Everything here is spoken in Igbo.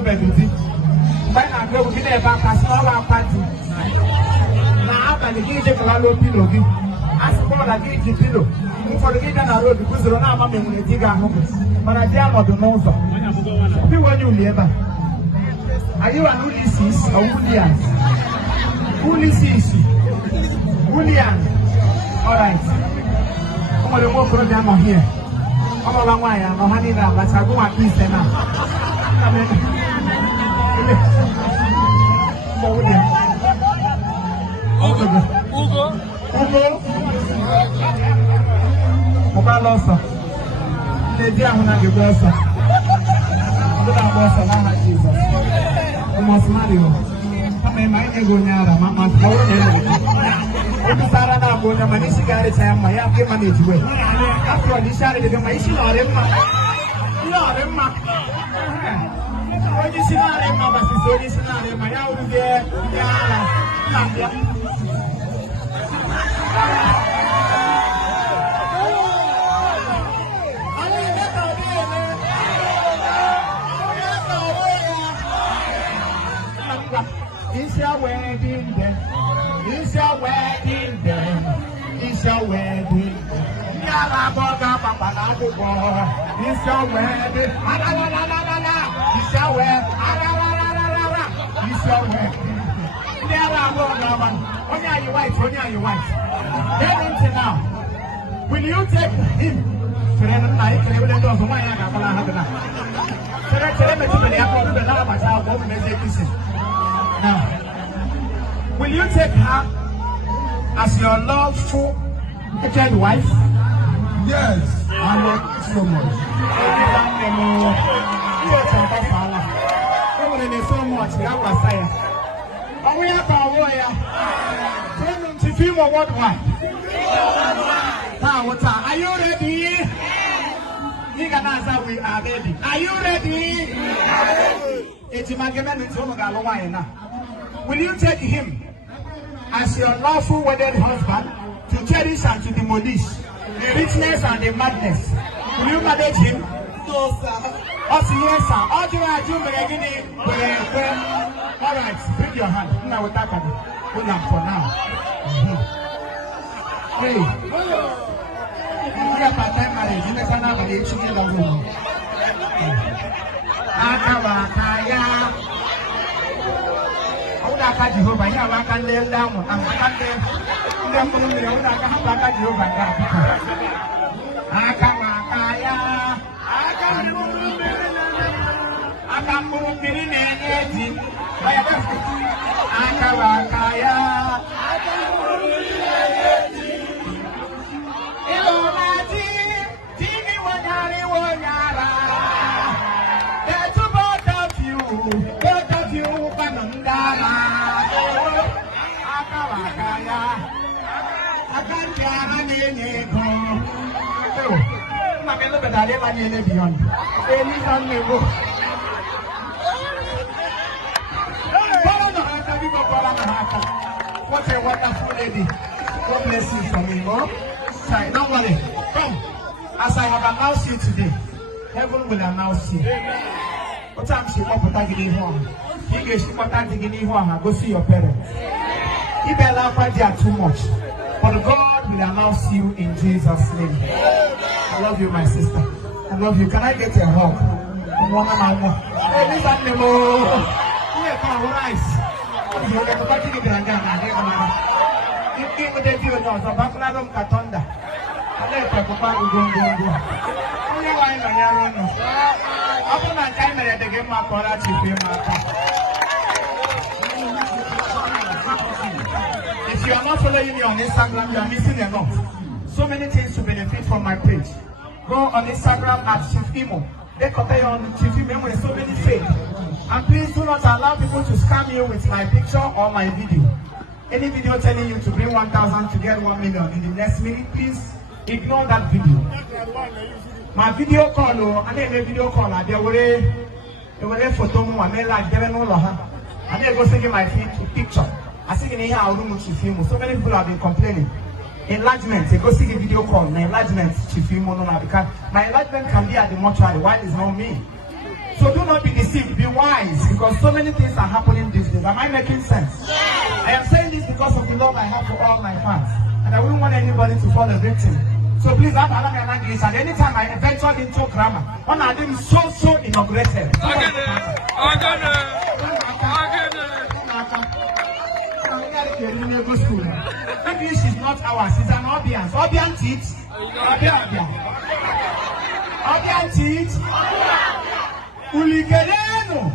little bit of it. When I go with the back, I saw our party. Now, I'm going to give a little pillow. I suppose I give you pillow. For the given a road because you're not going to dig a home. But I dare not know. Who are you, neighbor? Are you an Ulysses or William? Ulysses. William. Alright. I'm going to walk down here. I'm going to wire. I'm going to have a go at least now. Ugo. Mobalosa. The dear one of the bossa. Jesus. Almost Mario. I mean, my ego now, Mamma. Sarah now, go to Manisi time. I have given it away. After all, this Saturday, the Maisi or Emma. No, Emma. When you see Emma, but it's only Sinari, my out there. It's your wedding day. It's your wedding day. It's your wedding day. Yala boga papa na boga. It's your wedding. La la la la la la. It's your wedding. La la la la la la. It's your wedding. Yala boga man. Only are you white? Only are you white? Get into now. Will you take him? Friend, I can't even do so much. I can't have enough. Tell me to the airport. The lava is out. What may they kiss him? Now, will you take her as your lawful wife? Yes, I love you so much. So much. We are our warrior. Are you ready? You can answer, we are ready. Are you ready? Will you take him as your lawful wedded husband to cherish and to demolish the richness and the madness? Will you manage him? No, sir. Yes, sir. All you are doing, all right, bring your hand. Now we talk about it. Hold on for now. Hey, we are part-time marriage. You never know about it. You don't know. Akawakaya. How Jehovah? You are can lay down. I'm not there. You are going to be able to have Jehovah. Akawakaya. What a wonderful lady. God bless you for me. Oh, sorry, don't worry. Come. As I have announced you today, heaven will announce you. What time she want to take in home? He gets she want to take in home. Go see your parents. If they allow you too much, but God will announce you in Jesus' name. I love you, my sister. I love you. Can I get a hug? Hey, listen to me. Here, come, rise. You get to party with the you came with the view now, so Baclarum Catonda. I let the papa go. Only wine on your own. Upon a time at the game, my college, if you are not following me on Instagram, you are missing a lot. So many things to benefit from my page. Go on Instagram at Chief Imo. They compare on Chief Imo with so many fake. And please do not allow people to scam you with my picture or my video. Any video telling you to bring 1,000 to get 1 million in the next minute, please ignore that video. My video call, I need a video call. They were a photo, I made like they don't know. And they go sending my picture. I see in here our room Chief Imo. So many people have been complaining. Enlargement, they go see the video call. My enlargement, Chief Imo, no, because my enlargement can be at the mortuary. Why is not me? So do not be deceived. Be wise, because so many things are happening these days. Am I making sense? Yes. I am saying this because of the love I have for all my fans, and I wouldn't want anybody to fall a victim. So please have an English, and anytime I venture into grammar, one of them is so inaugurated. English is not ours, it's an audience. Audience teach. Audience teach. Ulikeleno.